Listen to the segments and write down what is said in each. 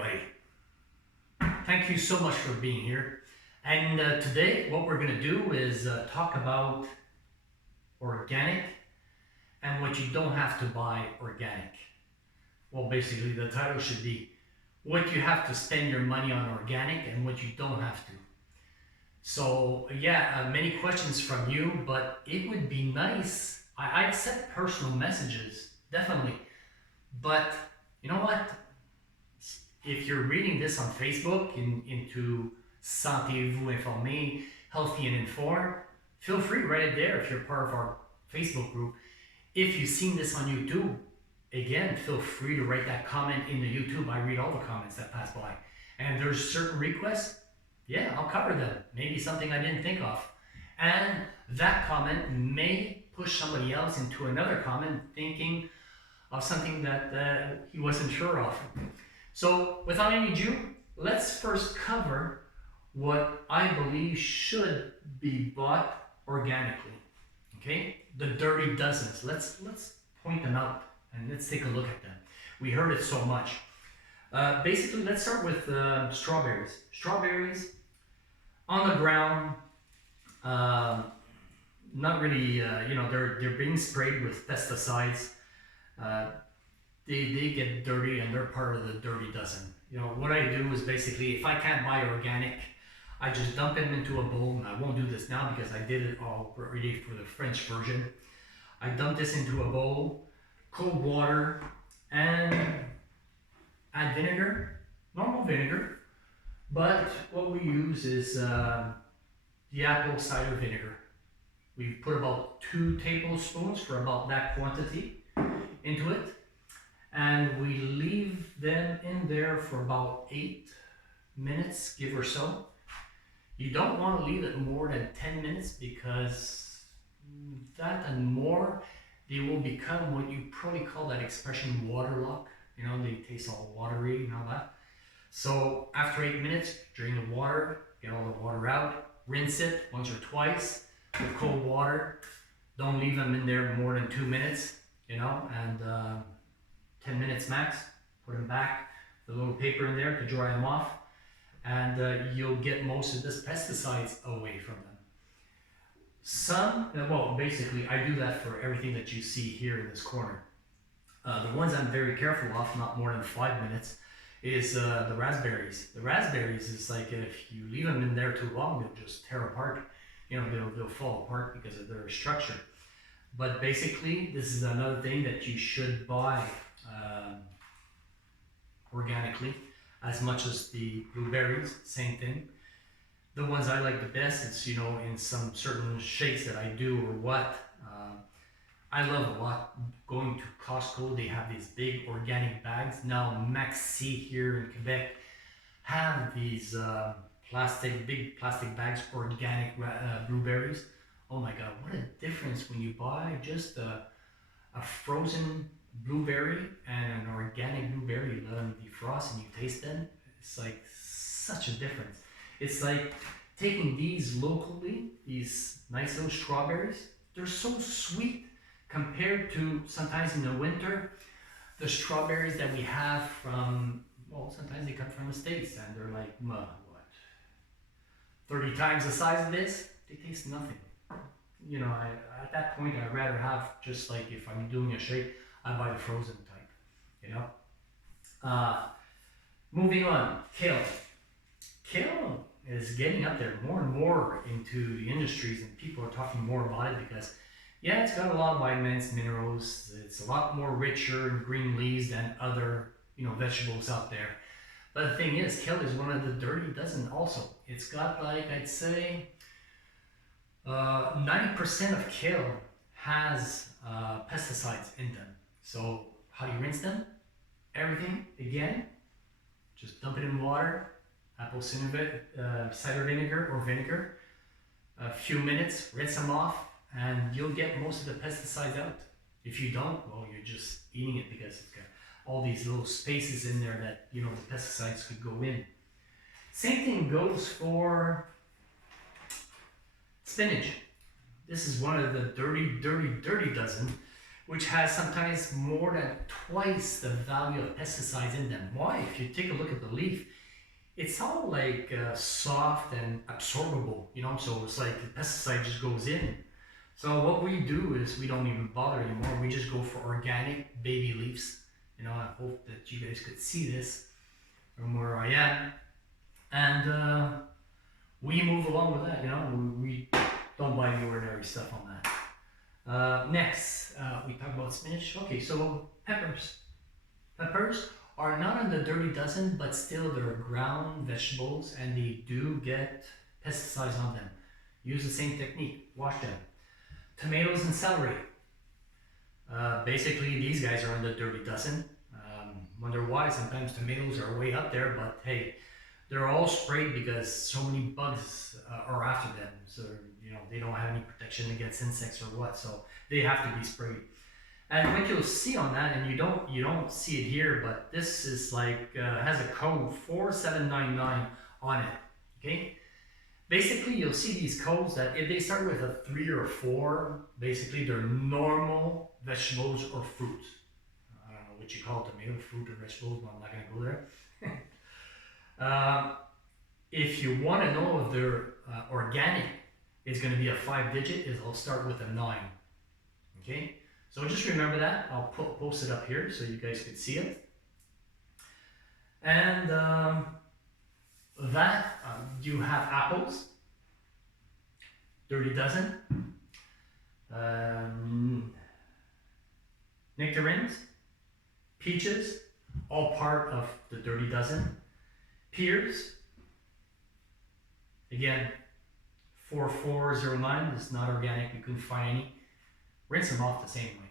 everybody. Thank you so much for being here. And today what we're going to do is talk about organic and what you don't have to buy organic. Well, basically the title should be what you have to spend your money on organic and what you don't have to. So yeah, many questions from you, but it would be nice. I accept personal messages, definitely. But you know what? If you're reading this on Facebook into Sentez-vous informé, healthy and informed, feel free to write it there if you're part of our Facebook group. If you've seen this on YouTube, again, feel free to write that comment in the YouTube. I read all the comments that pass by. And if there's certain requests, yeah, I'll cover them. Maybe something I didn't think of. And that comment may push somebody else into another comment thinking of something that he wasn't sure of. So without any ado, let's first cover what I believe should be bought organically. Okay, the dirty dozens. Let's point them out and let's take a look at them. We heard it so much. Basically, let's start with strawberries. Strawberries on the ground, not really. They're being sprayed with pesticides. They get dirty and they're part of the dirty dozen. What I do is basically, if I can't buy organic, I just dump them into a bowl. And I won't do this now because I did it already for the French version. I dump this into a bowl, cold water, and add vinegar, normal vinegar. But what we use is the apple cider vinegar. We put about 2 tablespoons for about that quantity into it. And we leave them in there for about 8 minutes, give or so. You don't want to leave it more than 10 minutes because that and more, they will become what you probably call that expression waterlock. They taste all watery and all that. So after 8 minutes, drain the water, get all the water out, rinse it once or twice with cold water. Don't leave them in there more than 2 minutes, and 10 minutes max, put them back, the little paper in there to dry them off, and you'll get most of this pesticides away from them. Basically I do that for everything that you see here in this corner. The ones I'm very careful of, not more than 5 minutes, is the raspberries. The raspberries is like if you leave them in there too long, they'll just tear apart. They'll fall apart because of their structure. But basically, this is another thing that you should buy organically, as much as the blueberries, same thing. The ones I like the best, it's in some certain shakes that I do or what. I love a lot going to Costco. They have these big organic bags. Now Maxi here in Quebec have these big plastic bags, organic blueberries. Oh my God, what a difference when you buy just a frozen blueberry and an organic blueberry. You let them defrost and you taste them. It's like such a difference. It's like taking these locally, these nice little strawberries. They're so sweet compared to sometimes in the winter, the strawberries that we have from, sometimes they come from the States and they're like, 30 times the size of this? They taste nothing. At that point, I'd rather have, just like if I'm doing a shake, I buy the frozen type, Moving on, kale. Kale is getting up there more and more into the industries, and people are talking more about it because, yeah, it's got a lot of vitamins, minerals. It's a lot more richer in green leaves than other, vegetables out there. But the thing is, kale is one of the dirty dozen also. It's got, like, I'd say, 90% of kale has pesticides in them. So how do you rinse them? Everything, again, just dump it in water, apple cider vinegar or vinegar, a few minutes, rinse them off, and you'll get most of the pesticides out. If you don't, you're just eating it because it's got all these little spaces in there that, the pesticides could go in. Same thing goes for spinach. This is one of the dirty dozen, which has sometimes more than twice the value of pesticides in them. Why? If you take a look at the leaf, it's all like soft and absorbable, you know, so it's like the pesticide just goes in. So what we do is we don't even bother anymore. We just go for organic baby leaves. You know, I hope that you guys could see this from where I am. And we move along with that, you know, we don't buy the ordinary stuff on that. Next, we talk about spinach. Okay, so peppers. Peppers are not in the dirty dozen, but still they're ground vegetables and they do get pesticides on them. Use the same technique, wash them. Tomatoes and celery. Basically, these guys are in the dirty dozen. Wonder why sometimes tomatoes are way up there, but hey, they're all sprayed because so many bugs are after them. So, you know, they don't have any protection against insects or what, so they have to be sprayed. And what you'll see on that, and you don't see it here, but this is like, has a code 4799 on it, okay? Basically, you'll see these codes that if they start with a 3 or 4, basically they're normal vegetables or fruits. I don't know what you call tomato, fruit, or vegetables, but I'm not gonna go there. If you want to know if they're organic, it's going to be a 5-digit. It'll start with a 9. Okay, so just remember that. I'll post it up here so you guys can see it. And you have apples, dirty dozen, nectarines, peaches, all part of the dirty dozen. Pears, again, 4409 is not organic, we couldn't find any. Rinse them off the same way.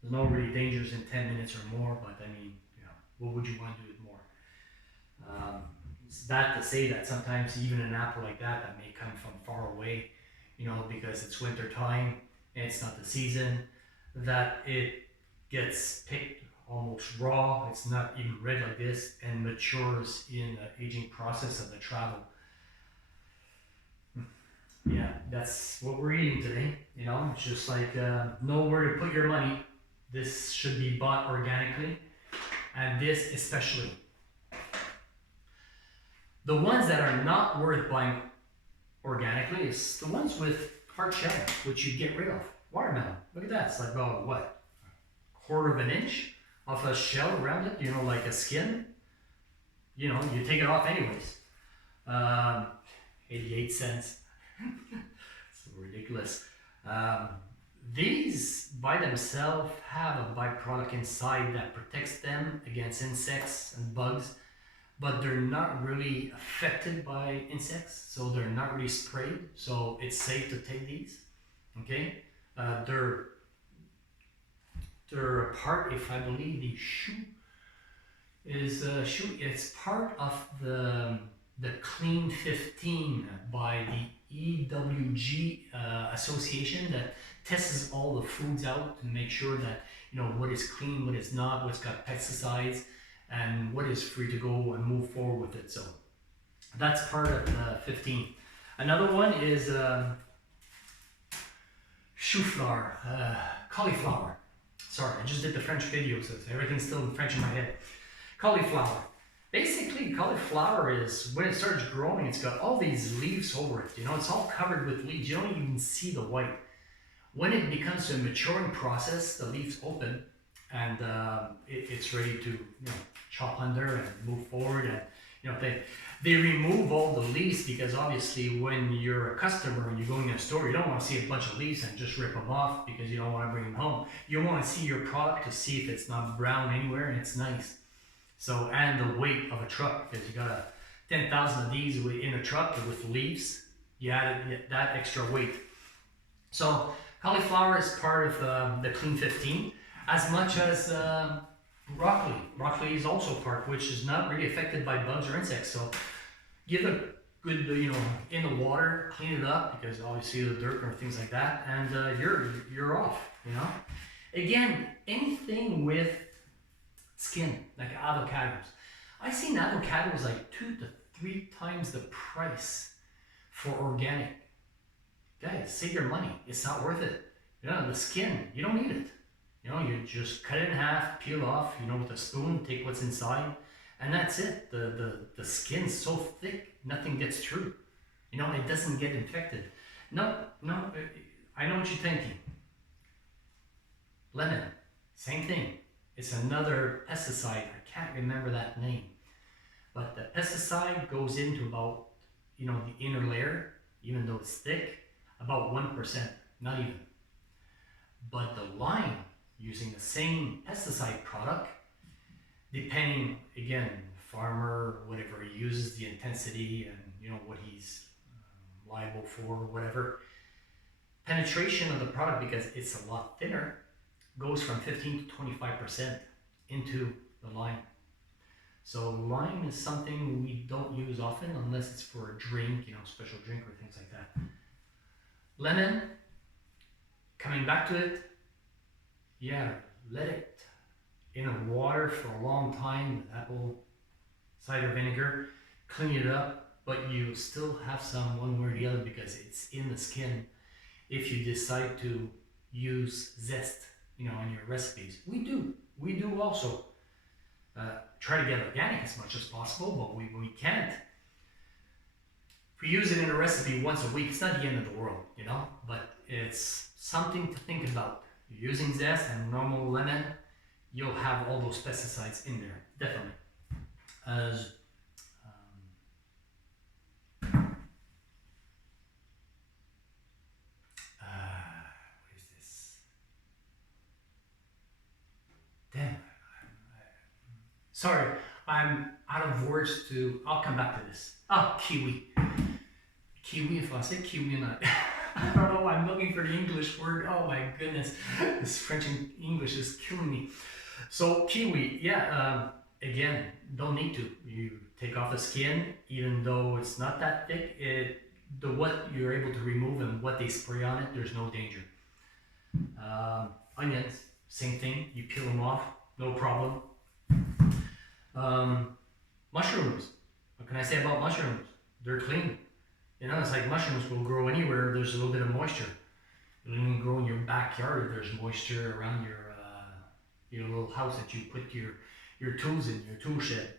There's no really dangers in 10 minutes or more, but I mean, you know, what would you want to do with more? It's bad to say that sometimes even an apple like that may come from far away, you know, because it's winter time and it's not the season, that it gets picked almost raw, it's not even red like this, and matures in the aging process of the travel. Yeah, that's what we're eating today, you know. It's just like know where to put your money. This should be bought organically, and this especially. The ones that are not worth buying organically is the ones with hard shell, which you get rid of. Watermelon, look at that, it's like about what, 1/4 of an inch of a shell around it, you know, like a skin. You know, you take it off anyways. 88 cents. So ridiculous. These by themselves have a byproduct inside that protects them against insects and bugs, but they're not really affected by insects, so they're not really sprayed, so it's safe to take these. Okay, they're a part, if I believe the shoe is it's part of the Clean 15 by the EWG association that tests all the foods out to make sure that, you know, what is clean, what is not, what's got pesticides, and what is free to go and move forward with it. So that's part of the 15. Another one is cauliflower. Sorry, I just did the French video, so everything's still in French in my head. Cauliflower. Basically, cauliflower is, when it starts growing, it's got all these leaves over it. You know, it's all covered with leaves. You don't even see the white. When it becomes a maturing process, the leaves open and it's ready to, you know, chop under and move forward. And, you know, they remove all the leaves because obviously when you're a customer and you go in a store, you don't want to see a bunch of leaves and just rip them off because you don't want to bring them home. You want to see your product to see if it's not brown anywhere and it's nice. So, and the weight of a truck, because you got 10,000 of these in a truck with leaves, you added that extra weight. So cauliflower is part of the Clean 15, as much as broccoli. Broccoli is also part, which is not really affected by bugs or insects. So give it a good, you know, in the water, clean it up, because obviously the dirt or things like that, and you're off, you know. Again, anything with skin, like avocados. I've seen avocados like 2 to 3 times the price for organic. Guys, save your money. It's not worth it. You know, the skin, you don't need it. You know, you just cut it in half, peel off, you know, with a spoon, take what's inside, and that's it. The skin's so thick, nothing gets through. You know, it doesn't get infected. No, I know what you're thinking. Lemon, same thing. It's another pesticide. I can't remember that name. But the pesticide goes into about, you know, the inner layer, even though it's thick, about 1%, not even. But the lime, using the same pesticide product, depending, again, farmer, whatever he uses, the intensity and, you know, what he's liable for, whatever, penetration of the product, because it's a lot thinner, goes from 15 to 25% into the lime. So lime is something we don't use often unless it's for a drink, you know, special drink or things like that. Lemon, coming back to it, yeah, let it in the water for a long time with apple cider vinegar, clean it up, but you still have some one way or the other because it's in the skin. If you decide to use zest, you know, in your recipes, we do also try to get organic as much as possible, but we can't. If we use it in a recipe once a week, it's not the end of the world, you know, but it's something to think about. You're using zest and normal lemon, you'll have all those pesticides in there, definitely. As what is this? Damn. Sorry, I'm out of words to. I'll come back to this. Oh, kiwi. Kiwi, if I say kiwi or not. I don't know, I'm looking for the English word. Oh my goodness. This French and English is killing me. So, kiwi, yeah, again, don't need to. You take off the skin, even though it's not that thick. What you're able to remove and what they spray on it, there's no danger. Onions, same thing. You peel them off, no problem. Mushrooms. What can I say about mushrooms? They're clean. You know, it's like mushrooms will grow anywhere there's a little bit of moisture. It'll even grow in your backyard if there's moisture around your little house that you put your tools in, your tool shed.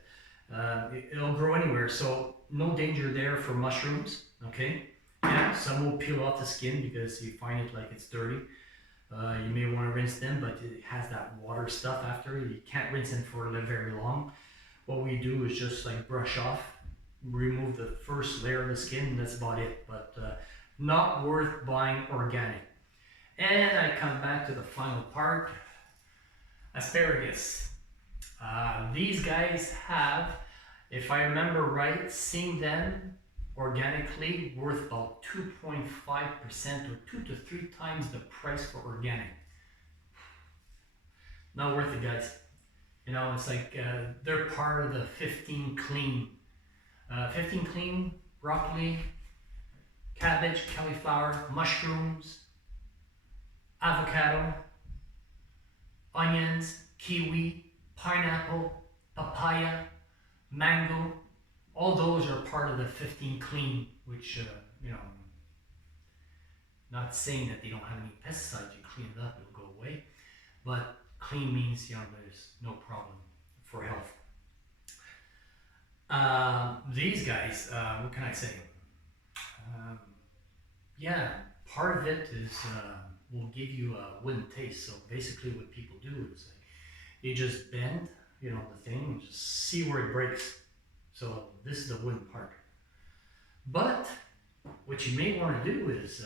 It'll grow anywhere, so no danger there for mushrooms. Okay. Yeah, some will peel off the skin because you find it like it's dirty. You may want to rinse them, but it has that water stuff after. You can't rinse them for very long. What we do is just like brush off, remove the first layer of the skin, and that's about it. But not worth buying organic. And I come back to the final part, asparagus. These guys have, if I remember right, seeing them organically worth about 2.5% or 2 to 3 times the price for organic. Not worth it, guys. You know, it's like they're part of the 15 clean. 15 clean, broccoli, cabbage, cauliflower, mushrooms, avocado, onions, kiwi, pineapple, papaya, mango. All those are part of the 15 clean, which, you know, not saying that they don't have any pesticides. You clean it up, it'll go away. But clean means, you know, there's no problem for health. These guys, what can I say? Yeah, part of it is will give you a wooden taste. So basically, what people do is you just bend, you know, the thing, and just see where it breaks. So this is the wooden part. But what you may want to do is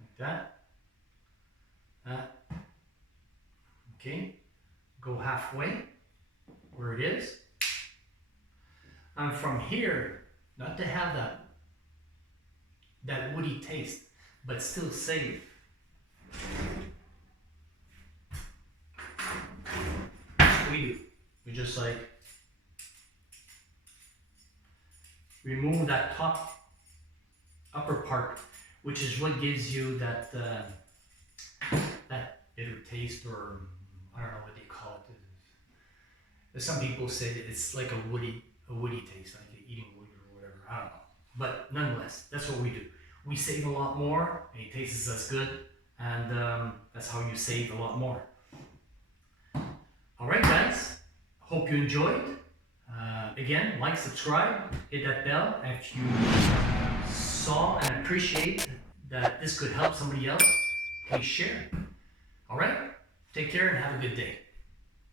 like that. Okay. Go halfway where it is. And from here, not to have that woody taste, but still safe. We just like remove that top upper part, which is what gives you that that bitter taste, or I don't know what they call it. Some people say that it's like a woody taste, like you're eating wood or whatever. I don't know. But nonetheless, that's what we do. we save a lot more, it tastes as good, and that's how you save a lot more. Alright guys, hope you enjoyed. Again, like, subscribe, hit that bell if you saw and appreciate that this could help somebody else. Please share. Alright, take care and have a good day.